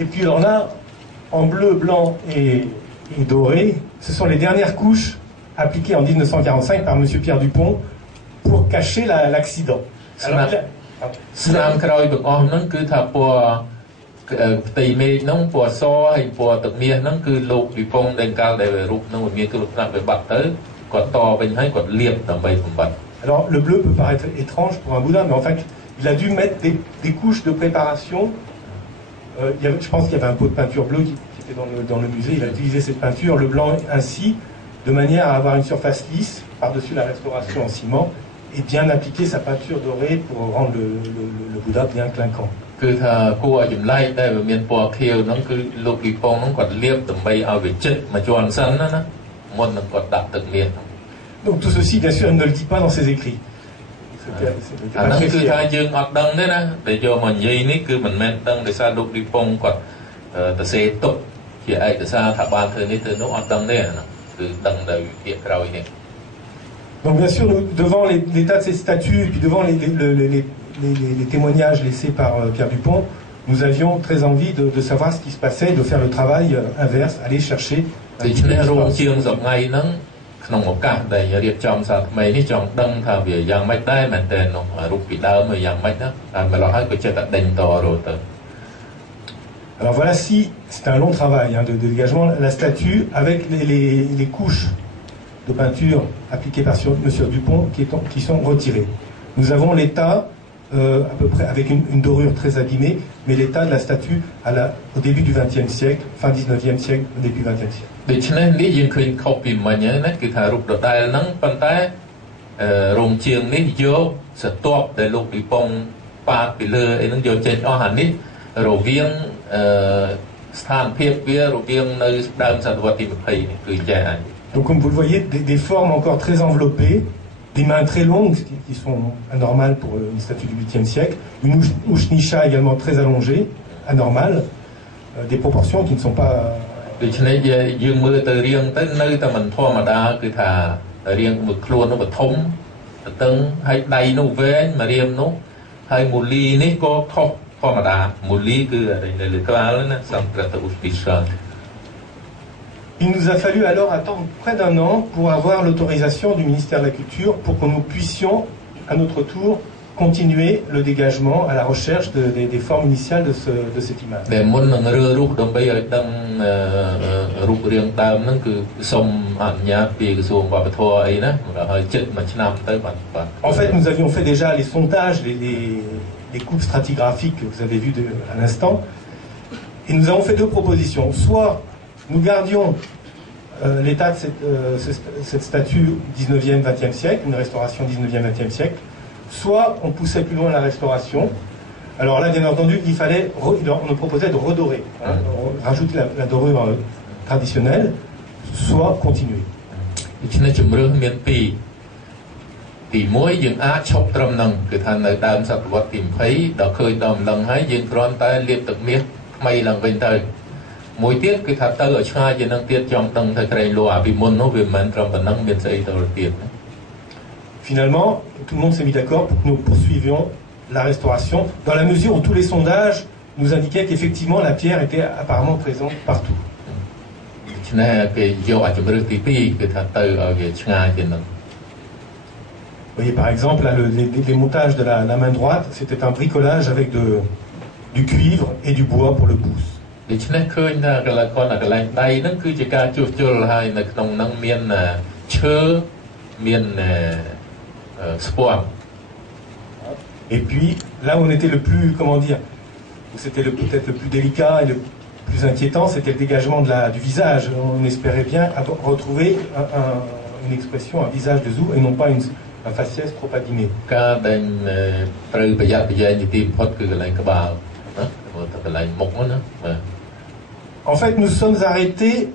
Et puis alors là, en bleu, blanc et doré, ce sont les dernières couches appliquées en 1945 par M. Pierre Dupont pour cacher l'accident. Alors le bleu peut paraître étrange pour un Bouddha, mais en fait, il a dû mettre des couches de préparation. Je pense qu'il y avait un pot de peinture bleue qui était dans le musée. Il a utilisé cette peinture, le blanc ainsi, de manière à avoir une surface lisse par-dessus la restauration en ciment et bien appliquer sa peinture dorée pour rendre le Bouddha bien clinquant. Donc tout ceci, bien sûr, il ne le dit pas dans ses écrits. Donc bien sûr, devant l'état de ces statues et puis devant les témoignages laissés par Pierre Dupont, nous avions très envie de savoir ce qui se passait, de faire le travail inverse, aller chercher. Alors voilà, si c'est un long travail de dégagement, la statue avec les couches de peinture appliquées par M. Dupont qui sont retirées. Nous avons l'état à peu près avec une dorure très abîmée, mais l'état de la statue au début du XXe siècle, fin XIXe siècle, début XXe siècle. Donc comme vous le voyez, des formes encore très enveloppées, des mains très longues qui sont anormales pour une statue du 8e siècle, une Ushnisha également très allongée, anormale, des proportions qui ne sont pas... Il nous a fallu alors attendre près d'un an pour avoir l'autorisation du ministère de la Culture pour que nous puissions, à notre tour, continuer le dégagement à la recherche des formes initiales de cette image. En fait, nous avions fait déjà les sondages, les coupes stratigraphiques que vous avez vues à l'instant, et nous avons fait deux propositions. Soit nous gardions l'état de cette statue 19e, 20e siècle, une restauration 19e, 20e siècle, soit on poussait plus loin la restauration. Alors là, bien entendu, on nous proposait de redorer, rajouter la dorure traditionnelle, soit continuer. Finalement, tout le monde s'est mis d'accord pour que nous poursuivions la restauration, dans la mesure où tous les sondages nous indiquaient qu'effectivement la pierre était apparemment présente partout. Vous voyez par exemple, là, les montages de la main droite, c'était un bricolage avec du cuivre et du bois pour le pouce. Et puis, là où on était le plus, comment dire, où c'était peut-être le plus délicat et le plus inquiétant, c'était le dégagement du visage. On espérait bien retrouver une expression, un visage de Zou, et non pas un faciès trop abîmé. En fait, nous sommes arrêtés,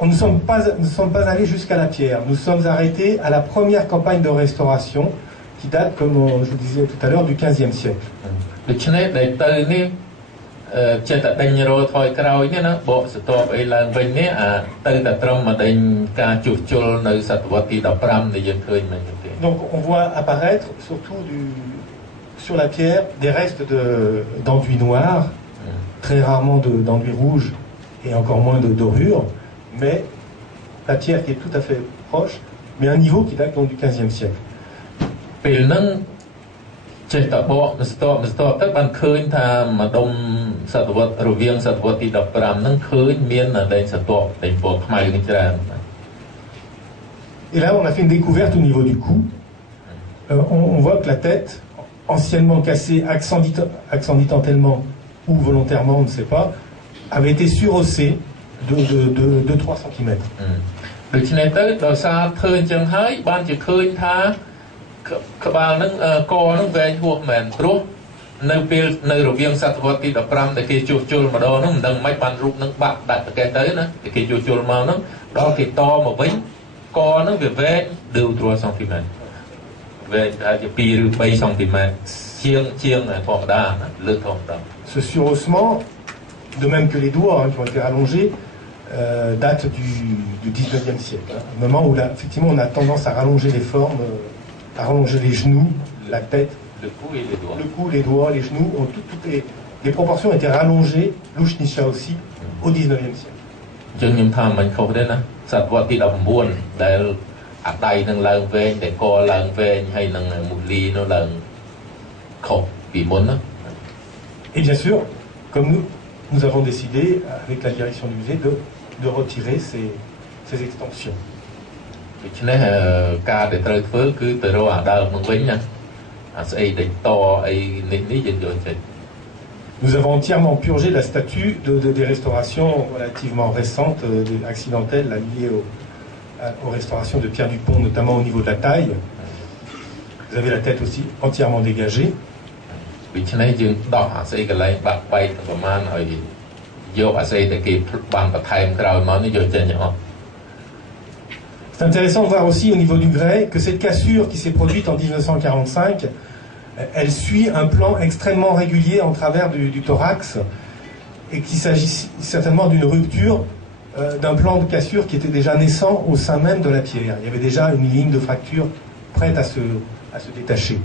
nous ne sommes pas allés jusqu'à la pierre. Nous sommes arrêtés à la première campagne de restauration qui date, comme je vous disais tout à l'heure, du XVe siècle. Donc on voit apparaître surtout sur la pierre des restes d'enduit noir, très rarement d'enduit rouge et encore moins de dorure, mais la pierre qui est tout à fait proche, mais un niveau qui date donc du XVe siècle. ពេលហ្នឹងចេះតែបកស្ទប់ទៅបានឃើញថាម្ដុំសតវត្សរវាងសតវត្សទី 15 ហ្នឹងឃើញមានដែងសតវតែពណ៌ខ្មៅនេះច្រើន Et là, on a fait une découverte au niveau du cou. On voit que la tête, anciennement cassée, accidentellement ou volontairement, on ne sait pas, avait été surhaussée de 3 cm. ដូច្នេះទៅដោយសារឃើញចឹងហើយបានជាឃើញថាក្បាលហ្នឹងកហ្នឹងវែងហួសមែនព្រោះនៅពេលនៅរវាងសតវត្សទី 15 ដែលគេជួសជុលម្ដងហ្នឹងមិនដឹងមិនបានរូបហ្នឹងបាក់ដាច់ប្រកេះទៅណាគេជួសជុលមកហ្នឹងដល់គេតមកវិញកហ្នឹងវាវែង2 cm វែងថាជា2 ឬ 3 cm ជាងធម្មតាលើធម្មតា Ce surhaussement, de même que les doigts qui ont été rallongés, date du 19e siècle. Un moment où là, effectivement on a tendance à rallonger les formes, à rallonger les genoux, la tête, le cou et les doigts. Le cou, les doigts, les genoux, ont toutes les proportions étaient rallongées, Louchnisha aussi, au 19e siècle. ចឹងខ្ញុំថាមិនខុសទេណាសតវត្សទី 19 ដែលអាដៃនឹងឡើងវែងតែកឡើងវែงហើយនឹងមូលីនោះឡើងខុសពីមុនណា Et bien sûr, comme nous avons décidé, avec la direction du musée, de retirer ces extensions. ដូច្នេះការដែលត្រូវធ្វើគឺទៅរកអាដើមនឹងវិញណាអាស្អីដែលតអីនេះយើងយកចេញ Nous avons entièrement purgé la statue des restaurations relativement récentes, accidentelles, liées aux restaurations de Pierre Dupont, notamment au niveau de la taille. Vous avez la tête aussi entièrement dégagée. ដូច្នេះយើងដោះអាស្អីកន្លែងបាក់បែកប្រមាណឲ្យយកអាស្អីដែលគេបានបន្ថែមក្រោយមកនេះយកចេញទាំងអស់ C'est intéressant de voir aussi au niveau du grès que cette cassure qui s'est produite en 1945, elle suit un plan extrêmement régulier en travers du thorax et qu'il s'agit certainement d'une rupture d'un plan de cassure qui était déjà naissant au sein même de la pierre. Il y avait déjà une ligne de fracture prête à se détacher.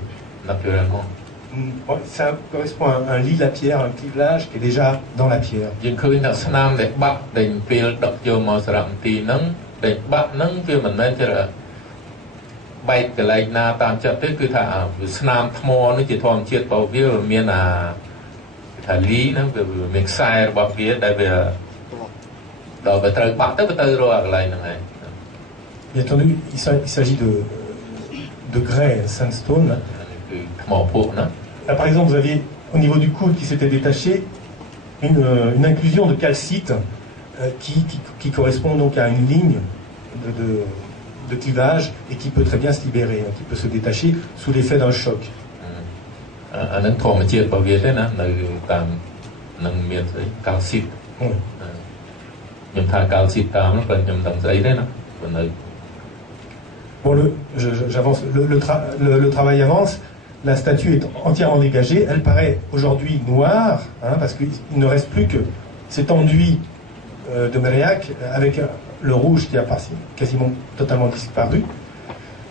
Naturellement. Ça correspond à un lit de la pierre, un clivage qui est déjà dans la pierre. យើងឃើញថាស្នាមដែលបាក់ដែលពេលដឹកយកមកសារមន្ទីរហ្នឹងដែលបាក់ហ្នឹងវាមិនមែនជាបែកកន្លែងណាតាមចិត្តទេគឺថាស្នាមថ្មនេះជាធម្មជាតិរបស់វាមានអាថាលីហ្នឹងវាមានខ្សែរបស់វាដែលវាដល់ទៅត្រូវបាក់ទៅទៅរកកន្លែងហ្នឹងឯង Bien entendu, il s'agit de grès sandstone. គឺថ្មភក់ណា Là, par exemple, vous aviez au niveau du coude qui s'était détaché une inclusion de calcite qui correspond donc à une ligne de clivage et qui peut très bien se libérer, qui peut se détacher sous l'effet d'un choc. អានឹងធម្មជាតិរបស់វាទេណានៅតាមនឹងមានស្អីកាល់ស៊ីតខ្ញុំថាកាល់ស៊ីតតាមនោះខ្ញុំដឹងស្អីទេណាប៉ុន្តែ Bon, j'avance, le travail avance. La statue est entièrement dégagée. Elle paraît aujourd'hui noire, hein, parce qu'il ne reste plus que cet enduit de Mériac avec le rouge qui a quasiment totalement disparu.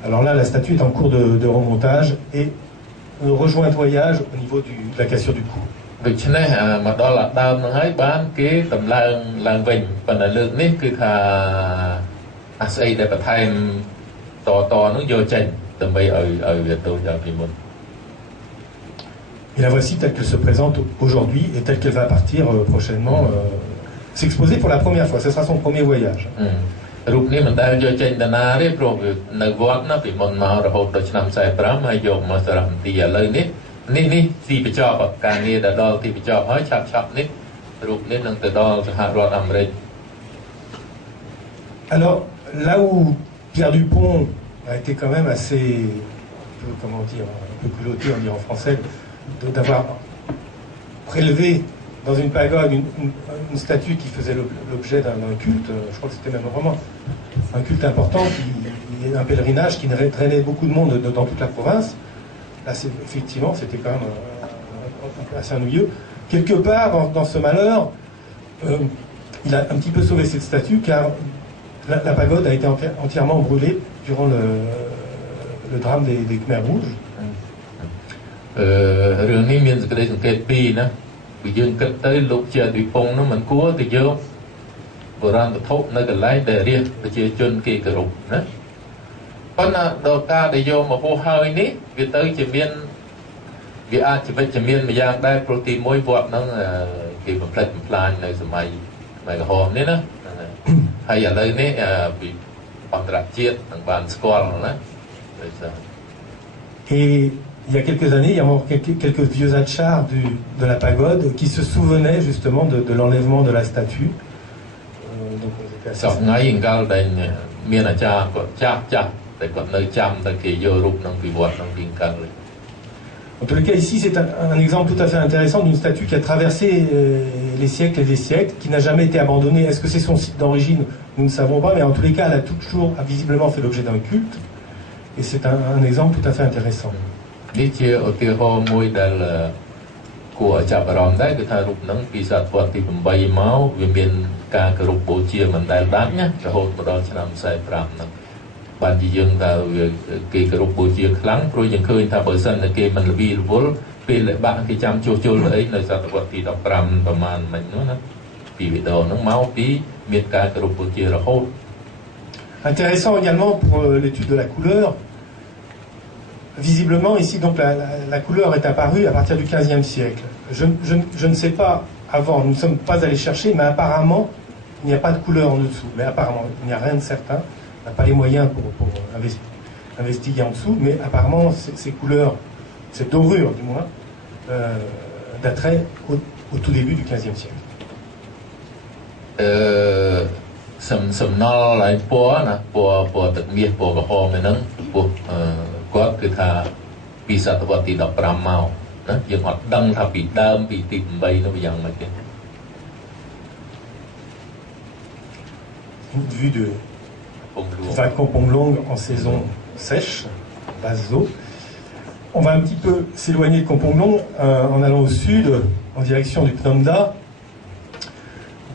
Alors là, la statue est en cours de remontage et rejointoyage au niveau de la cassure du cou. ដូច្នេះមកដល់ដើមហ្នឹងហើយបានគេតម្លើងឡើងវិញប៉ុន្តែលើកនេះគឺថាអាស្អីដែលបន្ថែមតនោះយកចេញដើម្បីឲ្យវាទៅយ៉ាងពីមុន Et la voici telle qu'elle se présente aujourd'hui et telle qu'elle va partir prochainement s'exposer pour la première fois. Ce sera son premier voyage. រូបនេះមិនដែលយកចេញតាណាទេព្រោះនៅវត្តណាពីមុនមករហូតដល់ឆ្នាំ45ហើយយកមកសារមន្ទីរឥឡូវនេះទីបញ្ចប់ការងារដែលដល់ទីបញ្ចប់ហើយឆាប់នេះរូបនេះនឹងទៅដល់សហរដ្ឋអាមេរិក Alors là où Pierre Dupont a été quand même assez, comment dire, un peu culotté, on dit en français, d'avoir prélevé dans une pagode une statue qui faisait l'objet d'un culte. Je crois que c'était même vraiment un culte important, un pèlerinage qui drainait beaucoup de monde dans toute la province. Là, effectivement, c'était quand même assez ennuyeux. Quelque part, dans ce malheur, il a un petit peu sauvé cette statue, car la pagode a été entièrement brûlée durant le drame des Khmers rouges. រឿងនេះមានសេចក្តីសង្កេតពីរណាពីយើងគិតទៅលោកជាអធិពងនោះមិនគួរទៅយកបុរាណវត្ថុនៅកន្លែងដែលរាជប្រជាជនគេគោរពណាប៉ុន្តែដល់ការដែលយកមកហោះហើយនេះវាទៅជាមានវាអាចជាវិជ្ជមានមួយយ៉ាងដែរព្រោះទី1វត្តហ្នឹងគេបំផ្លិចបំផ្លាញនៅសម័យក្រហមនេះណាហើយឥឡូវនេះពីអន្តរជាតិនឹងបានស្គាល់ណា Et il y a quelques années, il y a quelques vieux achars de la pagode qui se souvenaient justement de l'enlèvement de la statue. Donc on était assez... En tous les cas, ici, c'est un exemple tout à fait intéressant d'une statue qui a traversé les siècles et les siècles, qui n'a jamais été abandonnée. Est-ce que c'est son site d'origine? Nous ne savons pas, mais en tous les cas, elle a toujours visiblement fait l'objet d'un culte. Et c'est un exemple tout à fait intéressant. Intéressant également pour l'étude de la couleur. Visiblement, ici, donc, la couleur est apparue à partir du XVe siècle. Je ne sais pas avant, nous ne sommes pas allés chercher, mais apparemment, il n'y a pas de couleur en dessous. Mais apparemment, il n'y a rien de certain. On n'a pas les moyens pour investiguer en dessous, mais apparemment, ces couleurs, cette dorure du moins, dateraient au tout début du XVe siècle. សំណល់ឡើងពណ៌ណាពណ៌ទឹកមាសពណ៌ក្រហមហ្នឹងពួកគាត់គឺថាពីសតវត្សទី15មកណាយើងអត់ដឹងថាពីដើមពីទី8នោះយ៉ាងម៉េចទេ Une vue de vague Kampong en saison sèche, basse eau. On va un petit peu s'éloigner de Kampong Long en allant au sud, en direction du Phnom Da,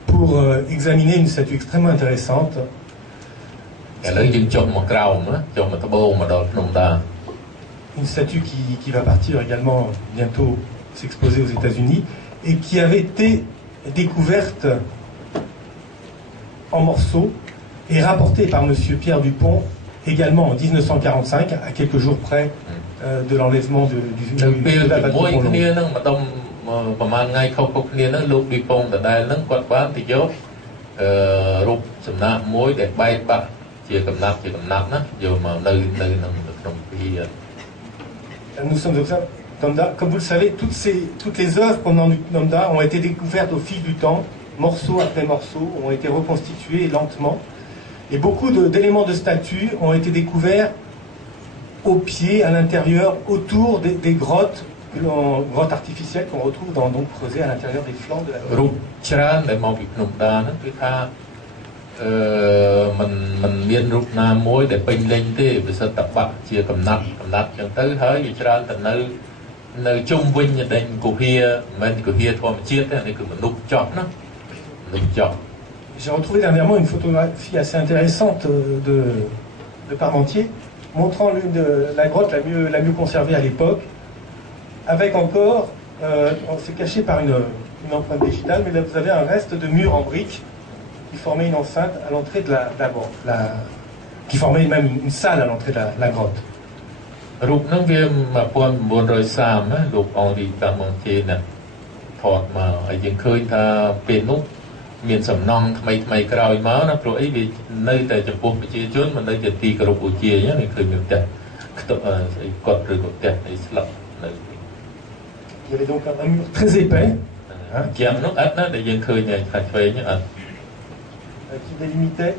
pour examiner une statue extrêmement intéressante. Une statue qui va partir également bientôt s'exposer aux États-Unis et qui avait été découverte en morceaux et rapportée par M. Pierre Dupont également en 1945, à quelques jours près de l'enlèvement de la patrouille. ប្រហែលថ្ងៃខុសៗគ្នាហ្នឹងលោកឌីប៉ុងដដែលហ្នឹងគាត់បានទៅយករូបសំណាកមួយដែលបែកបាក់ជាកំណាប់ណាយកមកនៅក្នុងពី Nous sommes au Phnom Da. Comme vous le savez, toutes les œuvres pendant le Phnom Da ont été découvertes au fil du temps, morceau après morceau, ont été reconstitués lentement. Et beaucoup d'éléments de statues ont été découverts au pied, à l'intérieur, autour des grottes, grottes artificielles qu'on retrouve donc creusées à l'intérieur des flancs de la grotte. រូបច្រើនដែលមកពីភ្នំដាហ្នឹងគឺថាมันមានរូបណាមួយដែលពេញលេញទេវាសិតតែបាក់ជាកំណាត់ចឹងទៅហើយវាច្រើនតែនៅជុំវិញដេញគុហាមិនមែនគុហាធម្មជាតិទេនេះគឺមនុស្សចោះណាមនុស្សចោះ J'ai retrouvé dernièrement une photographie assez intéressante de Parmentier montrant la grotte la mieux conservée à l'époque, avec encore, c'est caché par une empreinte digitale, mais là vous avez un reste de mur en briques qui formait une enceinte à l'entrée de la grotte, qui formait même une salle à l'entrée de la grotte. រូបហ្នឹងវា1930ណាលោកអងឌីតាមងជេណាថតមកហើយយើងឃើញថាពេលនោះមានសំណង់ថ្មីក្រោយមកណាព្រោះអីវានៅតែចំពោះប្រជាជនមិននៅជាទីគោរពបូជាអញ្ចឹងឃើញមានផ្ទះខ្ទប់ស្អីគាត់ឬក៏ផ្ទះអីស្លឹកនៅ Il y avait donc un mur très épais, hein, qui délimitait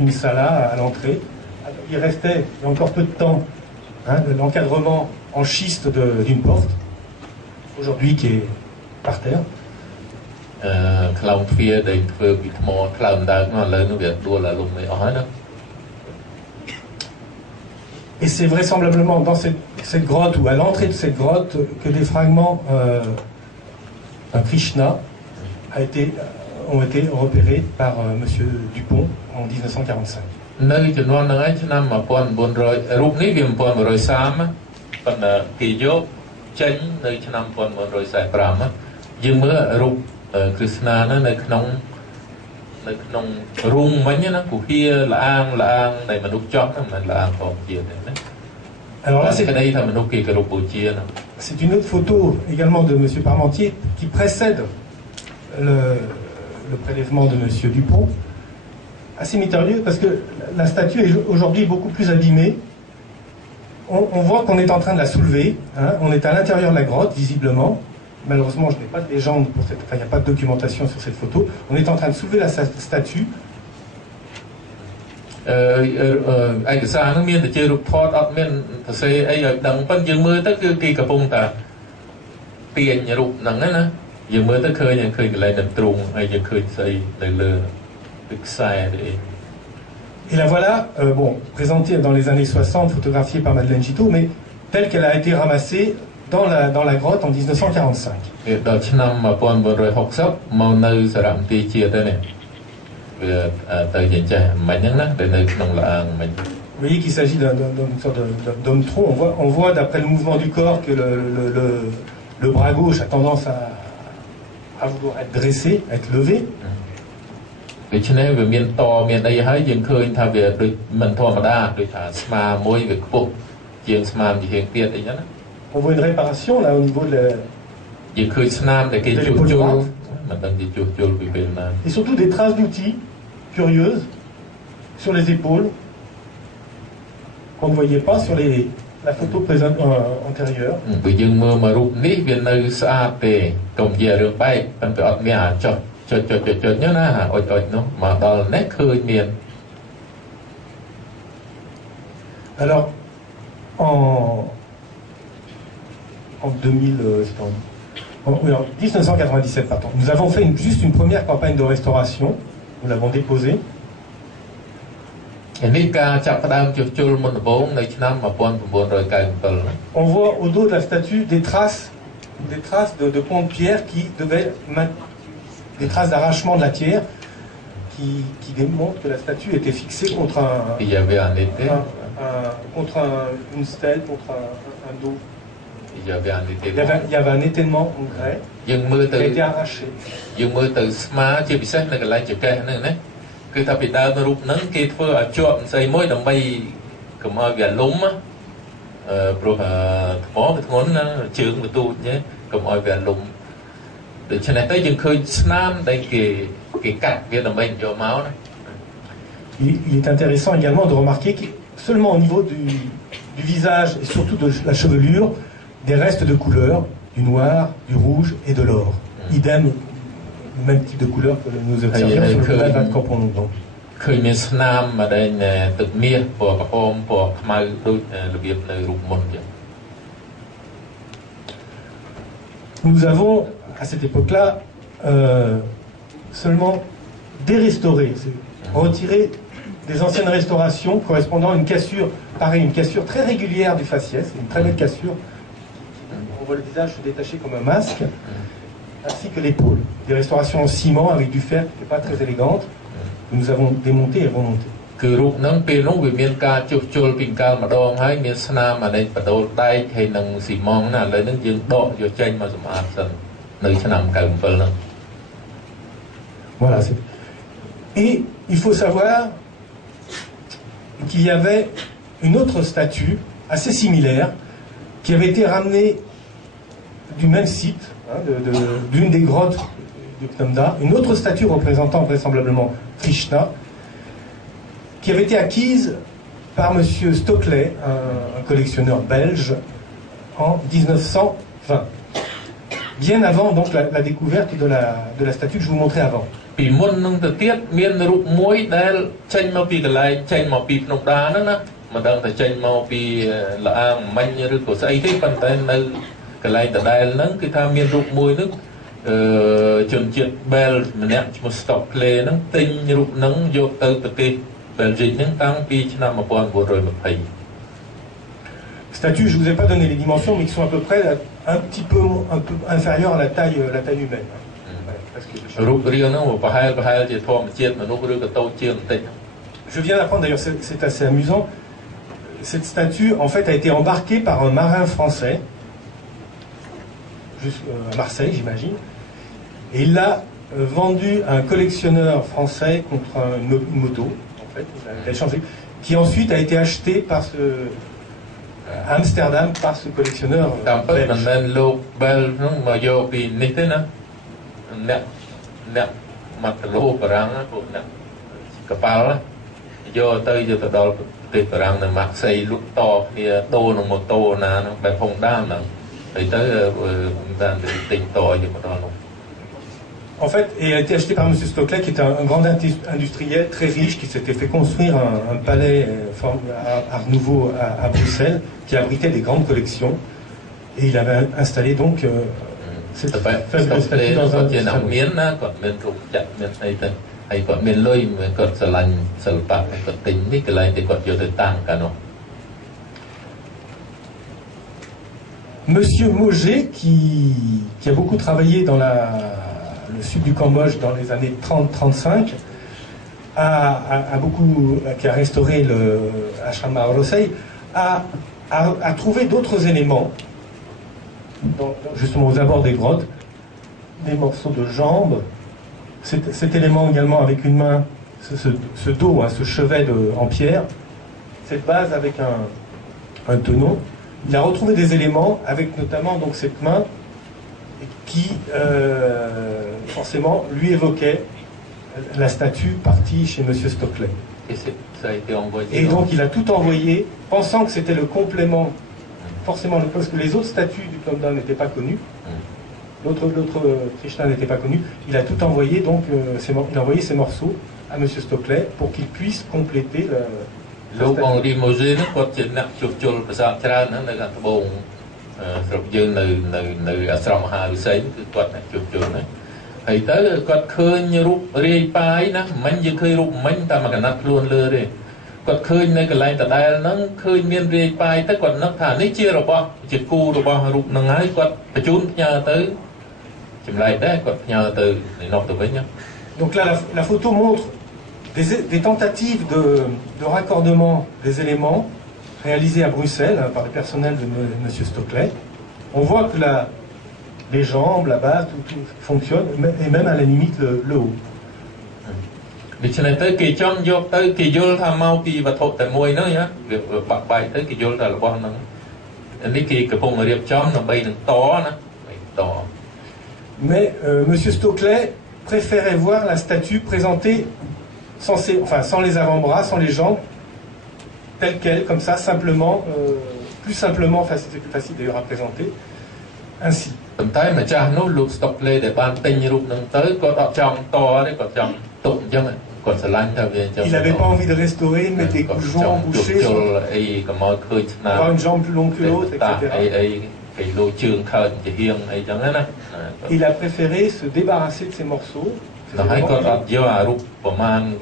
une sala à l'entrée. Il restait, il y a encore peu de temps, l'encadrement en schiste d'une porte, aujourd'hui qui est par terre. Et c'est vraisemblablement dans cette grotte ou à l'entrée de cette grotte que des fragments d'un Krishna ont été repérés par M. Dupont en 1945. នៅចំនួនហ្នឹងឯងឆ្នាំ1900រូបនេះវា1930 ប៉ុន្តែគេយកចេញនៅឆ្នាំ1945យើងមើលរូបគ្រីស្ណានៅក្នុងរូងមិញណាគុហាល្អាងដែលមនុស្សចង់ហ្នឹងមិនល្អាងផងជាទេណា Alors là, c'est une autre photo également de M. Parmentier qui précède le prélèvement de M. Dupont. Assez mystérieux parce que la statue est aujourd'hui beaucoup plus abîmée. On voit qu'on est en train de la soulever. Hein, on est à l'intérieur de la grotte, visiblement. Malheureusement, je n'ai pas de légende pour cette. Enfin, il n'y a pas de documentation sur cette photo. On est en train de soulever la statue. ឯកសារហ្នឹងមានតែជារូបថតអត់មានសរសេរអីឲ្យដឹងប៉ុន្តែយើងមើលទៅគឺគេកំពុងតែទាញរូបហ្នឹងណាយើងមើលទៅឃើញកន្លែងនឹងទ្រូងហើយយើងឃើញស្អីនៅលើខ្សែអី Et la voilà, bon, présentée dans les années 60, photographiée par Madeleine Giteau, mais telle qu'elle a été ramassée dans la grotte en 1945. ដល់ឆ្នាំ1960មកនៅសារមន្ទីរជាតិទៅនេះ Vous voyez qu'il s'agit d'une sorte d'homme tronc. On voit d'après le mouvement du corps que le bras gauche a tendance à vouloir être dressé, à être levé. On voit une réparation là au niveau de l'épaule droite. Et surtout des traces d'outils curieuses sur les épaules qu'on ne voyait pas sur la photo antérieure. Alors en 1997, pardon. Nous avons fait juste une première campagne de restauration. Nous l'avons déposée. On voit au dos de la statue des traces de ponts de pierre qui devaient des traces d'arrachement de la pierre qui démontrent que la statue était fixée contre une stèle, contre un dos. Il y avait un étainement en grès qui a été arraché. Il est intéressant également de remarquer que seulement au niveau du visage et surtout de la chevelure, des restes de couleurs, du noir, du rouge et de l'or. Idem, le même type de couleur que nous observions sur le plate de Camponon. Nous avons, à cette époque-là, seulement dérestauré, retiré des anciennes restaurations correspondant à une cassure, pareil, une cassure très régulière du faciès, une très belle cassure. On voit le visage se détacher comme un masque, ainsi que l'épaule. Des restaurations en ciment avec du fer qui n'étaient pas très élégantes, que nous avons démonté et remonté. Voilà. Et il faut savoir qu'il y avait une autre statue assez similaire qui avait été ramenée du même site, hein, d'une des grottes du Ptanda, une autre statue représentant vraisemblablement Krishna, qui avait été acquise par M. Stockley, un collectionneur belge, en 1920, bien avant donc la découverte de la statue que je vous montrais avant. Statue, je ne vous ai pas donné les dimensions, mais qui sont à peu près un peu inférieures à la taille humaine. Je viens d'apprendre, d'ailleurs c'est assez amusant, cette statue, en fait, a été embarquée par un marin français, à Marseille, j'imagine, et il l'a vendue à un collectionneur français contre une moto, en fait, il a échangé, qui ensuite a été acheté par à Amsterdam par ce collectionneur En fait, il a été acheté par M. Stoclet, qui est un grand industriel très riche, qui s'était fait construire un palais Art Nouveau à Bruxelles, qui abritait des grandes collections. Et il avait installé donc cette fameuse statue dans un salon. Monsieur Moget, qui a beaucoup travaillé dans le sud du Cambodge dans les années 30-35, qui a restauré le ashram à Rosei, a trouvé d'autres éléments, justement aux abords des grottes, des morceaux de jambes, cet élément également avec une main, ce dos, ce chevet en pierre, cette base avec un tenon. Il a retrouvé des éléments avec notamment donc cette main qui forcément lui évoquait la statue partie chez M. Stoclet. Et ça a été envoyé. Et donc il a tout envoyé, pensant que c'était le complément, forcément, parce que les autres statues du Kamdan n'étaient pas connues. L'autre Krishna n'était pas connu. Il a tout envoyé, donc il a envoyé ces morceaux à M. Stoclet pour qu'il puisse compléter la Donc là, la photo montre des tentatives de raccordement des éléments réalisées à Bruxelles par le personnel de M. Stoclet. On voit que les jambes, la base, tout fonctionne, et même à la limite le haut. Mais M. Stoclet préférait voir la statue présentée sans les avant-bras, sans les jambes, telle qu'elle, comme ça, simplement, plus simplement, c'est plus facile d'ailleurs à présenter, ainsi. Il n'avait pas envie de restaurer, mettre des goujons embouchés, avoir une jambe plus longue que l'autre, etc. Il a préféré se débarrasser de ces morceaux et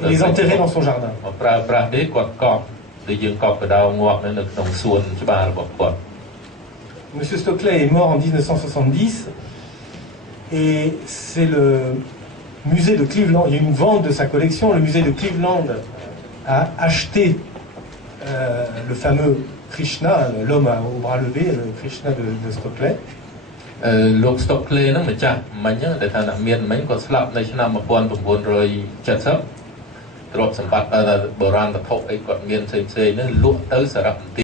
les enterrer dans son jardin. Monsieur Stoclet est mort en 1970 et c'est le musée de Cleveland, il y a une vente de sa collection, le musée de Cleveland a acheté le fameux Krishna, l'homme au bras levé, le Krishna de Stoclet.លោក Stockley ហ្នឹងម្ចាស់មិញដែលថាអ្នកមានមិញគាត់ស្លាប់នៅឆ្នាំ1970ទ្រព្យសម្បត្តិបុរាណវត្ថុអីគាត់មានផ្សេងៗហ្នឹងលក់ទៅសារៈ